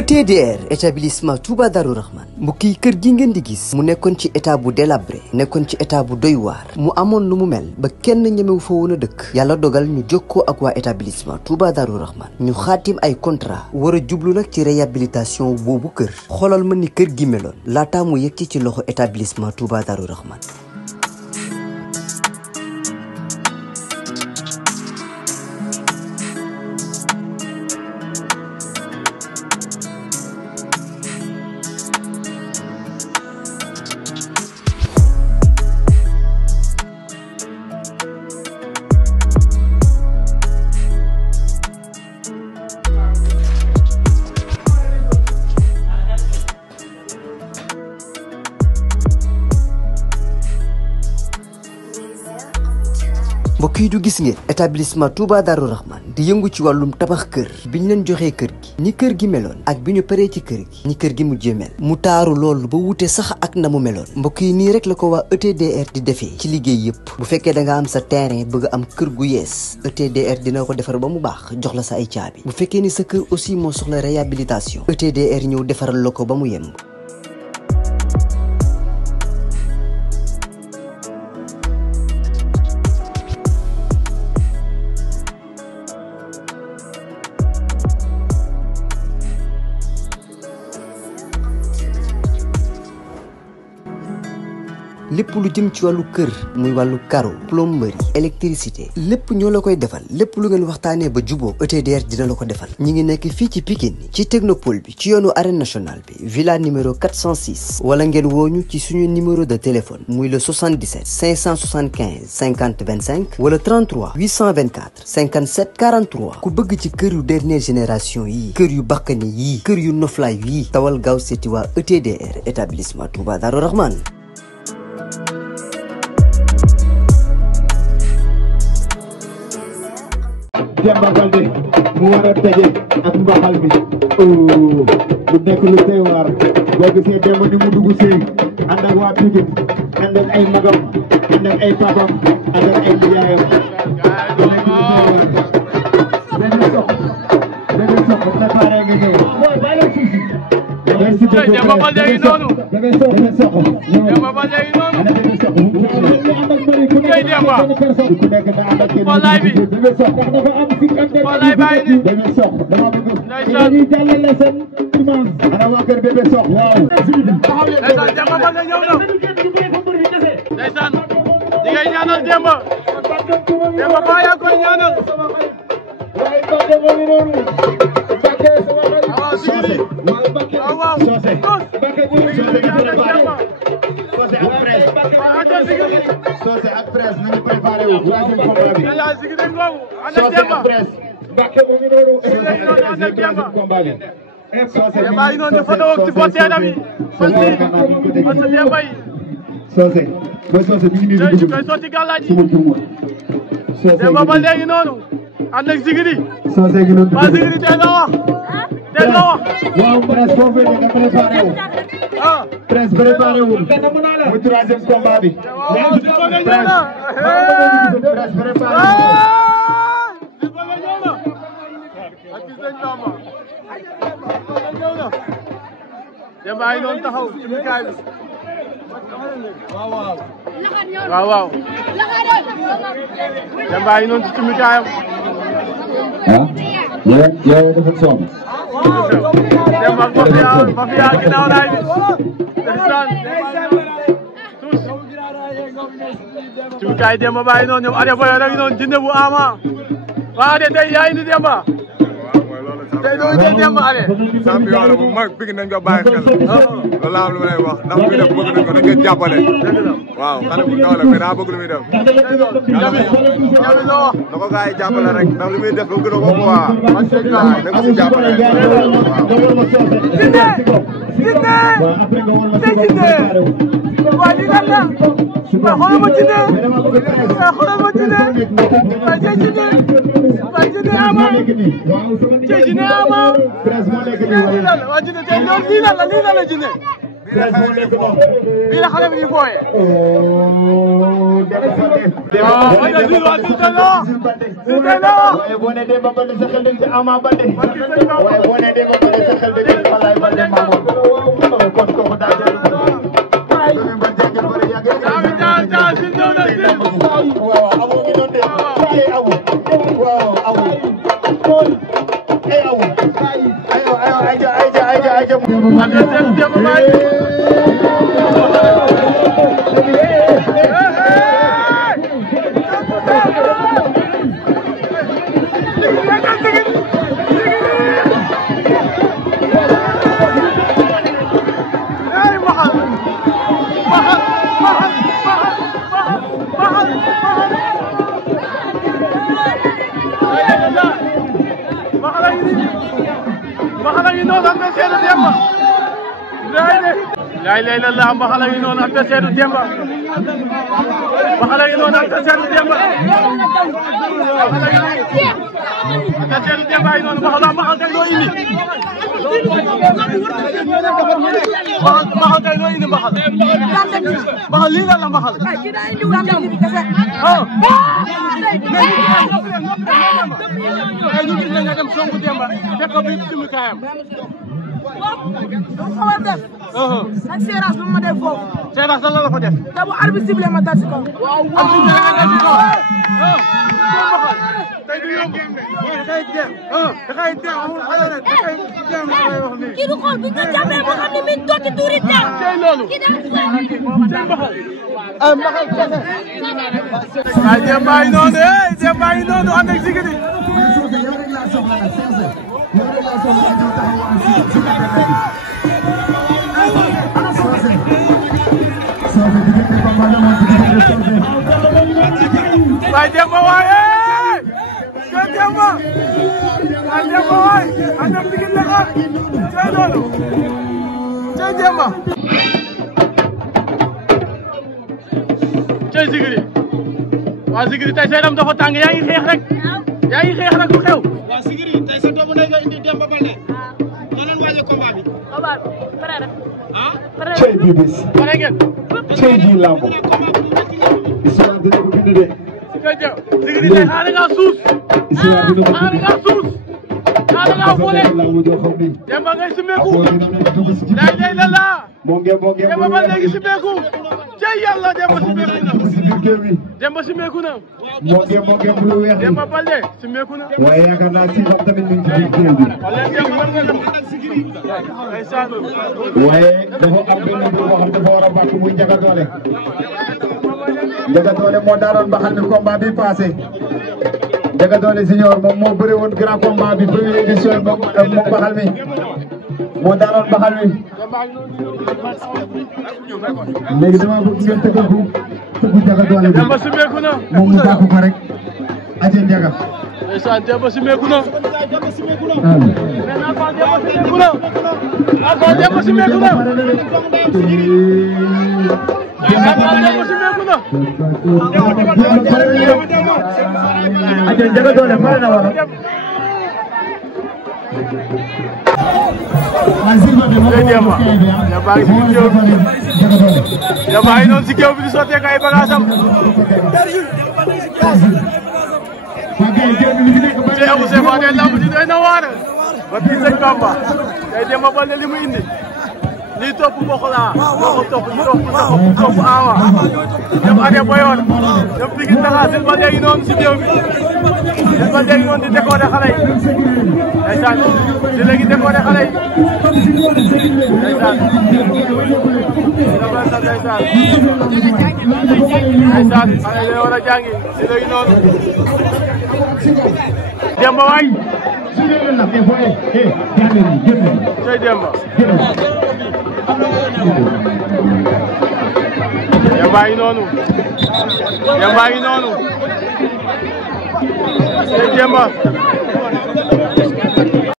ETDR établissement Touba Darou Rahman mbokk yi kër gi ngeen di gis mu nekkoon ci état bu délabré nekkoon ci état bu doy waar mu amoon lu mu mel ba kenn ñemewu fa woon a dëkk yàlla dogal ñu jokkoo ak waa établissement Touba Darou Rahman ñu xaatim ay contrat war a jublu nag ci réhabilitation boobu kër xoolal ma ni kër gi meloon laataa mu yegg ci loxo établissement Touba Darou Rahman. mbokk yi du gis ngeen établissement Touba Darou Rahman di yëngu ci wàllum tabax kër bi ñu leen joxee kër gi ni kër gi meloon ak bi ñu paree ci kër gi ni kër gi mujjee mel mu taaru loolu ba wute sax ak na mu meloon mbokk yi nii rek la ko waa ETDR di defee ci liggéey yëpp bu fekkee da nga am sa terrain bëgg am kër gu yees ETDR dina ko defar ba mu baax jox la sa ay caabi bu fekkee ni sa kër aussi moo soxla réhabilitation ETDR ñëw defaral la ko ba mu yemb. lépp lu jëm ci wàllu kër muy wàllu carreau plomberie électricité lépp ñoo la koy defal lépp lu ngeen waxtaanee ba juboo ETDR dina la ko defal ñi ngi nekk fii ci Pikine ci technopole bi ci yoonu arène nationale bi villa numéro 406 wala ngeen wooñu ci suñu numéro de téléphone muy le 77 575 50 25 wala 33 824 57 43 ku bëgg ci kër yu dernière génération yii kër yu bakkane yii kër yu noflaay yii tawal gaaw seeti waa ETDR établissement Touba Darou Rahman. Demba Baldé mu war a daje ak mbaxal bi bu nekk lu tey waar boo gisee Demba ni mu dugg see ànd ak waa Pikine ànd ak ay magam ànd ak ay papam ànd ak ay nijaayam benn sox préparé nga ñëw merci beaucoup Demba Baldé ngi noonu Demba Baldé ngi noonu kay Demba ku nekk na ànd ak kenn wallaay bàyyi ni Bébé Sokh dama bëgg dañuy jàllale seen image ana waa kër Bébé Sokh waaw ndeysaan Demba Baldé ñëw na ndeysaan di ngay ñaanal Demba Demba ba yaa koy ñaanal waaye Baldé mo ngi noonu Mbacké sama xarit waaw sigili waaw Socé Mbacké ñu ngi préparé Socé ak presse Socé ak presse nañu préparé wu troisième combat bi Socé ak presse Mbacké mu ngi noonu combat bi Demba yi noonu dafa doon ci botte dami Socé ba Socé mi ngi nii koy sotti gàllaaji Demba ba léegi noonu ànd ak Zigiri Socé ngi noonu ba Zigiri tey nga wax waaw presse foofu nga préparé wu presse préparé wu mu troisième combat bi presse préparé Demba ay noonu taxaw ci mikaay bi waaw Demba ay noonu ci mikaayam yow dafa soom Demba mafia ginnaaw laay bi ndeysaan ci mikaay Demba bàyyi noonu ñoom ade boyo rek noonu jinne bu ama waa de tey yaay ni Demba tey doo jël Demba ale champion la bu mag Pikine nañ ko bàyyi xel loolu laa am lu may wax ndax muy def bëgg nañ ko dañ koy jàppale waaw xale bu ndaw la mais daa bëgg lu muy def na ko gars yi jàppale rek ndax lu muy def bëgg na ko quoi na ko si jàppale waa lii lan la xoolal ma jinne xoolal ma jinne waaye jinne ama jinne ama waa jinne tey loolu lii lan la jinne bii la xale bi di fooye. waaye boo nee Demba Baldé sa xel dem ci Ama Baldé waaye boo nee Demba Baldé sa xel dem ci Falaye Baldé Mamour kon kooku daa dellu ko doon ba jàngal bëri yàgg waaw amu ngi doon de ay awu waaw awu ay awu laay lay la la mbaxala yi noonu ak seedu Demba mbaxala yi noonu ak seedu Demba ak seedu Demba yi noonu mbaxal kay loo indi mbaxal kay loo indi mbaxal lii la mbaxal ñu gis nga dem songu Demba fekk bi tumi kaayam xaw a def. nag séerase bi ma def foofu. séerase lan la fa def. te bu arbitre sifflé ma dal si kaw. am si ñaar nga dal si kaw. tey du yomb. dafay dem. dafay dem amul xale rek dafay dem la lay wax nii. kii du xool bu ñu ko jàppee moo xam ne mi tokki tuuri dem. tey loolu. kii daal mbaxal kese. waaye Demba yi noonu Demba yi noonu ànd ak Zigiri. waaye Demba waaye Demba waaye Demba waaye ànd ak Zigiri la ko tey loolu tey Demba tey Zigiri waa Zigiri tey sa yaram dafa tàng yaa ngi xeex rek lu xew. waa Zigiri tey sa doomu ndey nga indi Demba Baldé noo leen waajal combat bi. combat bi pare rek. ah. cey bi bis pare ngeen. cey ji lamb histoire dina ko bind de jërëjëf Zigiri tey xaaral nga suus. xaaral nga suus. xaaral nga boole. Demba ngay simeeku. lay la la. Demba Baldé ngi simeeku. cey yàlla Demba simeeku na. Demba simeeku na. Demba Baldé simeeku na. waaye yaakaar naa si xam tamit ñu ngi ci biir géew bi. waaye dafa am benn mbir boo xam dafa war a bàq muy Ndiaga Dolé. Ndiaga Dolé moo daanoon baxal mi combat bi passé. Ndiaga Dolé senior moom moo bëre woon grand combat bi première édition moom baxal mi moo daanoon baxal mi. léegi dama bëgg ngeen tëggal ko tëggu Ndiaga Dolé bi Demba simeeku na. moom mu bàq ko rek aje Ndiaga. ndeysaan Demba simeeku na. Demba simeeku na. Demba simeeku na. aje Ndiaga Dolé pare na wala. Demba ngi noonu si géew bi di sottee ay bagaasam. Cheikh Ousseyn Ba de lamb ji doy na waar. ba kii sëñ Bamba tey Demba Baldé li mu indi lii topp Pokola moo ko topp Ama dem Adé Boyor dem Pikine Dakar Jules Baldé ngi noonu si géew bi Jules Baldé ngi noonu di décorer xale yi ndeysaan di léegi décorer xale yi ndeysaan ndeysaan xale yi war a jàngi di léegi noonu Demba waay tey Demba Demba ngi noonu Demba ngi noonu tey Demba